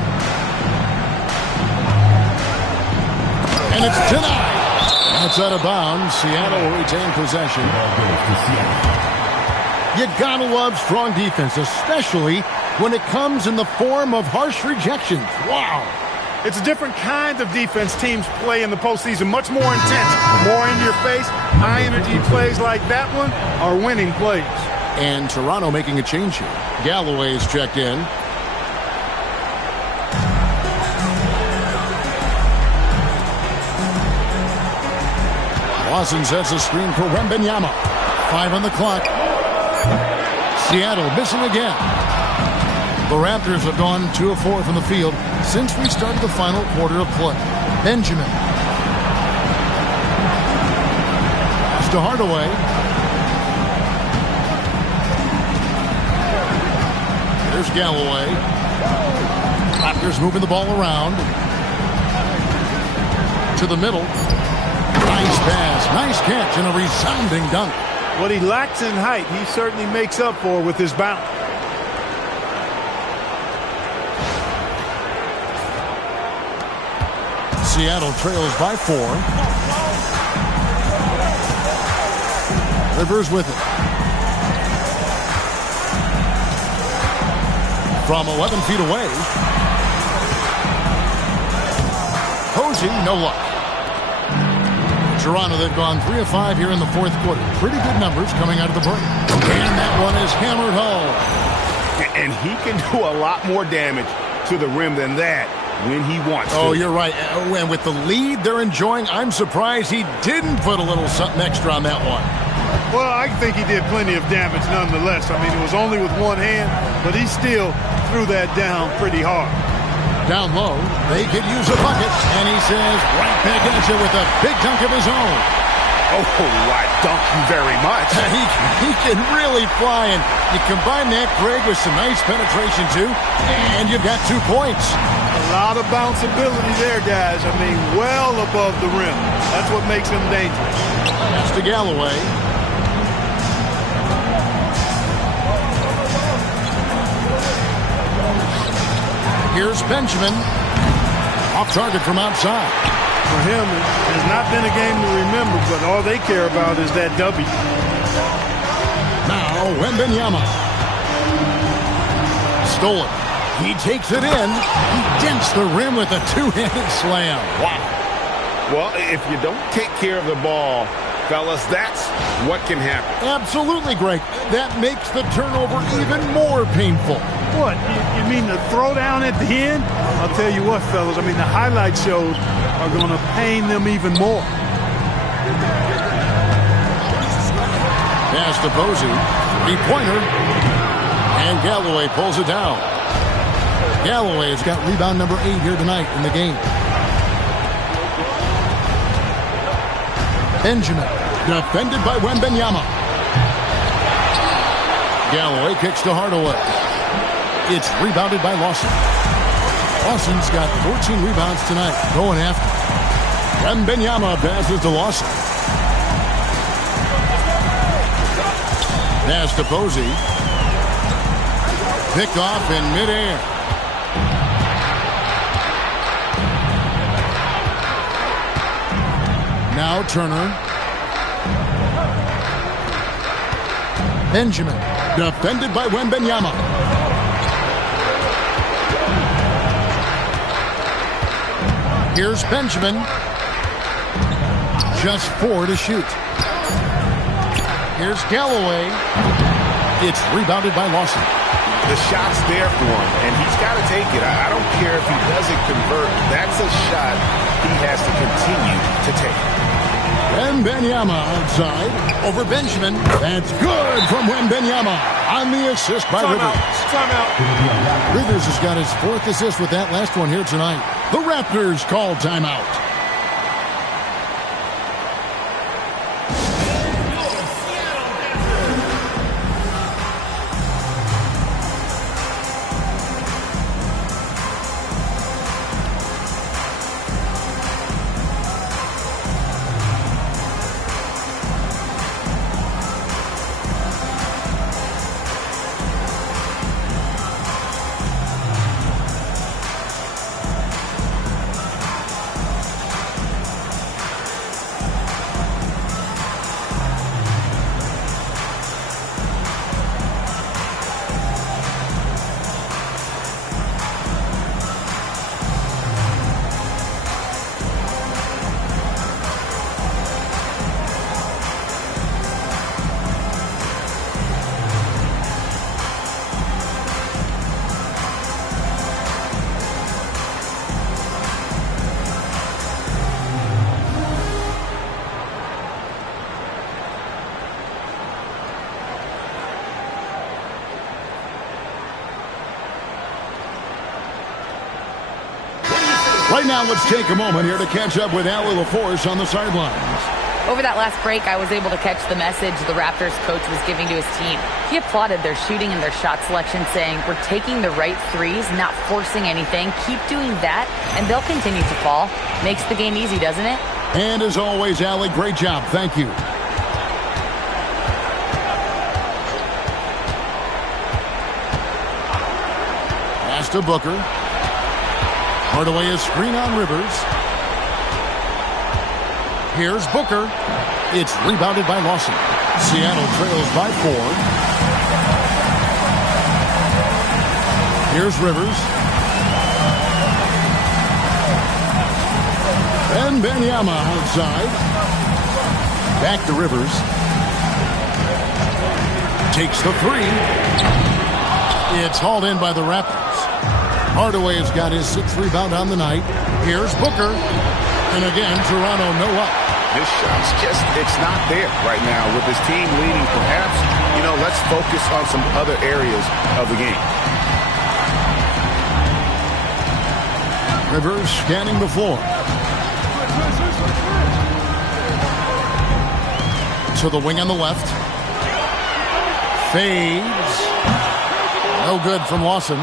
And it's denied. That's out of bounds. Seattle will retain possession. You gotta love strong defense, especially when it comes in the form of harsh rejections. Wow. It's a different kind of defense teams play in the postseason. Much more intense, more in your face. High-energy plays like that one are winning plays. And Toronto making a change here. Galloway's checked in. Lawson sets a screen for Wembanyama. 5 on the clock. Seattle missing again. The Raptors have gone 2 of 4 from the field since we started the final quarter of play. Benjamin. Pass to Hardaway. There's Galloway. Raptors moving the ball around. To the middle. Nice pass, nice catch, and a resounding dunk. What he lacks in height, he certainly makes up for with his bounce. Seattle trails by 4. Rivers with it. From 11 feet away. Posey, no luck. Toronto, they've gone 3 of 5 here in the fourth quarter. Pretty good numbers coming out of the break. And that one is hammered home. And he can do a lot more damage to the rim than that when he wants to. Oh, you're right. And with the lead they're enjoying, I'm surprised he didn't put a little something extra on that one. Well, I think he did plenty of damage nonetheless. I mean, it was only with one hand, but he still threw that down pretty hard. Down low, they could use a bucket, and he says right back at you with a big dunk of his own. Oh, I dunk you very much. He can really fly, and you combine that, Greg, with some nice penetration, too, and you've got 2 points. A lot of bounceability there, guys. I mean, well above the rim. That's what makes him dangerous. That's to Galloway. Here's Benjamin. Off target from outside. For him, it has not been a game to remember, but all they care about is that W. Now, Wembanyama. stolen. He takes it in. He dents the rim with a two-handed slam. Wow. Well, if you don't take care of the ball, fellas, that's what can happen. Absolutely, Greg. That makes the turnover even more painful. What? You mean the throwdown at the end? I'll tell you what, fellas. I mean, the highlight shows are going to pain them even more. Pass to Posey. Three-pointer. And Galloway pulls it down. Galloway has got rebound number 8 here tonight in the game. Benjamin, defended by Wembanyama. Galloway kicks to Hardaway. It's rebounded by Lawson. Lawson's got 14 rebounds tonight, going after. Wembanyama passes to Lawson. Pass to Posey. Picked off in midair. Now Turner. Benjamin, defended by Wembanyama. Here's Benjamin. Just 4 to shoot. Here's Galloway. It's rebounded by Lawson. The shot's there for him, and he's got to take it. I don't care if he doesn't convert. That's a shot he has to continue to take. Wembanyama outside over Benjamin. That's good from Wembanyama on the assist by Rivers. Timeout. Rivers has got his 4th assist with that last one here tonight. The Raptors call timeout. Right now, let's take a moment here to catch up with Allie LaForce on the sidelines. Over that last break, I was able to catch the message the Raptors coach was giving to his team. He applauded their shooting and their shot selection, saying, "We're taking the right threes, not forcing anything. Keep doing that, and they'll continue to fall." Makes the game easy, doesn't it? And as always, Allie, great job. Thank you. Pass to Booker. Hardaway is screen on Rivers. Here's Booker. It's rebounded by Lawson. Seattle trails by 4. Here's Rivers. And Wembanyama outside. Back to Rivers. Takes the 3. It's hauled in by the Raptors. Hardaway has got his 6th rebound on the night. Here's Booker. And again, Toronto no up. This shot's just, it's not there right now. With his team leading, perhaps, let's focus on some other areas of the game. Rivers scanning the floor. To the wing on the left. Fades. No good from Lawson.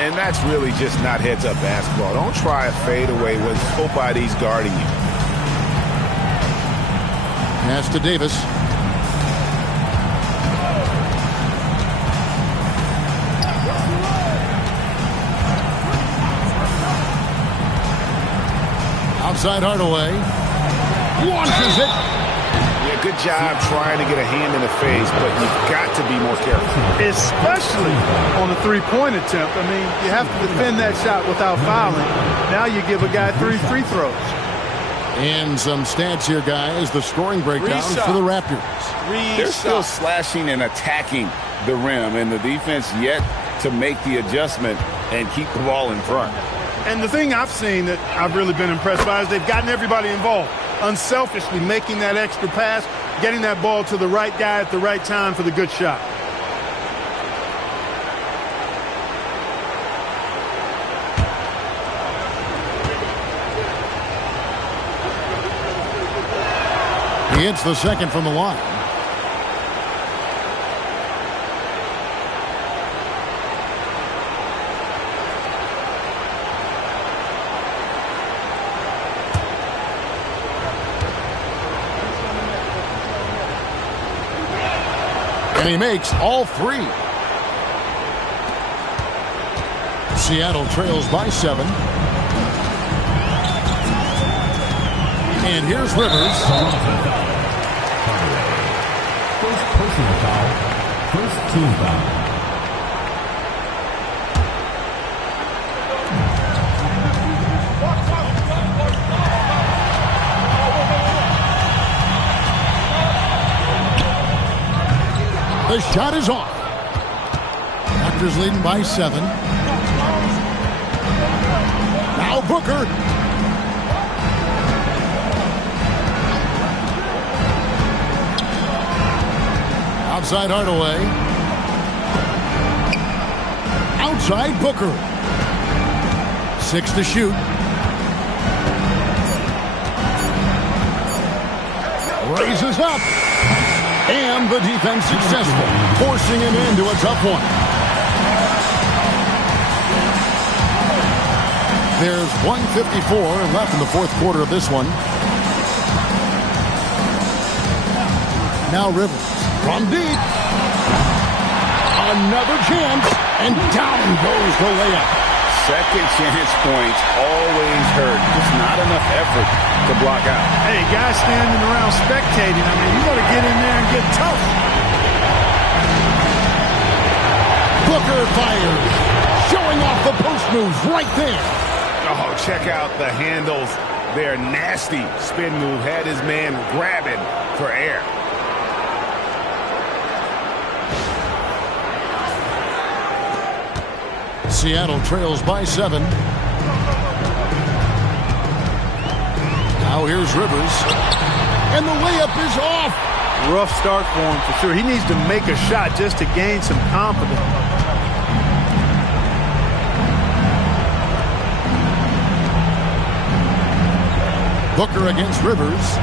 And that's really just not heads-up basketball. Don't try a fadeaway when nobody's guarding you. Pass to Davis. Outside Hardaway. Launches it. Yeah, good job trying to get a hand in the face, but you've got to be more careful. Especially on a three-point attempt. I mean, you have to defend that shot without fouling. Now you give a guy 3 free throws. And some stats here, guys. The scoring breakdown for the Raptors. They're still slashing and attacking the rim, and the defense yet to make the adjustment and keep the ball in front. And the thing I've seen that I've really been impressed by is they've gotten everybody involved. Unselfishly making that extra pass, getting that ball to the right guy at the right time for the good shot. He hits the second from the line. And he makes all 3. Seattle trails by 7. And here's Rivers. First personal foul. First team foul. The shot is off. Raptors leading by 7. Now Booker. Outside Hardaway. Outside Booker. 6 to shoot. Raises up. And the defense successful, forcing him into a tough one. There's 1:54 left in the fourth quarter of this one. Now Rivers from deep. Another chance, and down goes the layup. Second chance points always hurt. Just not enough effort to block out. Hey, guys standing around spectating. I mean, you got to get in there and get tough. Booker fires, showing off the post moves right there. Oh, check out the handles. They're nasty. Spin move had his man grabbing for air. Seattle trails by 7. Now here's Rivers. And the layup is off. Rough start for him for sure. He needs to make a shot just to gain some confidence. Booker against Rivers.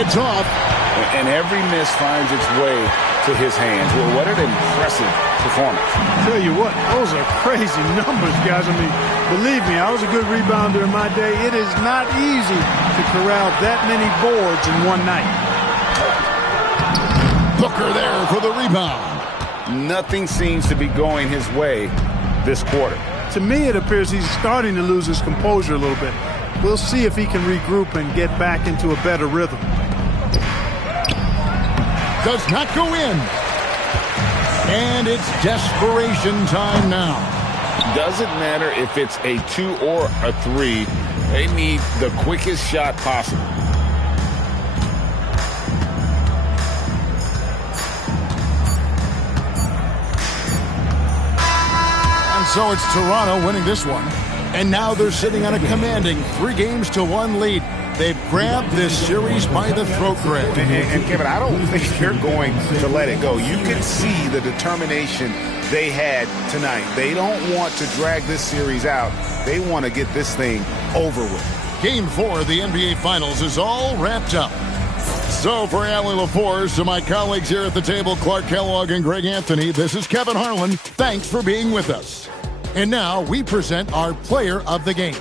It's off. And every miss finds its way to his hands. Well, what an impressive performance. Tell you what, those are crazy numbers, guys. I mean, believe me, I was a good rebounder in my day. It is not easy to corral that many boards in one night. Booker there for the rebound. Nothing seems to be going his way this quarter. To me, it appears he's starting to lose his composure a little bit. We'll see if he can regroup and get back into a better rhythm. Does not go in. And it's desperation time now. Doesn't matter if it's a 2 or a 3. They need the quickest shot possible. And so it's Toronto winning this one. And now they're sitting on a commanding 3-1 lead. They've grabbed this series by the throat, Greg. And Kevin, I don't think they're going to let it go. You can see the determination they had tonight. They don't want to drag this series out. They want to get this thing over with. Game 4 of the NBA Finals is all wrapped up. So for Allie LaForce, to my colleagues here at the table, Clark Kellogg and Greg Anthony, this is Kevin Harlan. Thanks for being with us. And now we present our player of the game.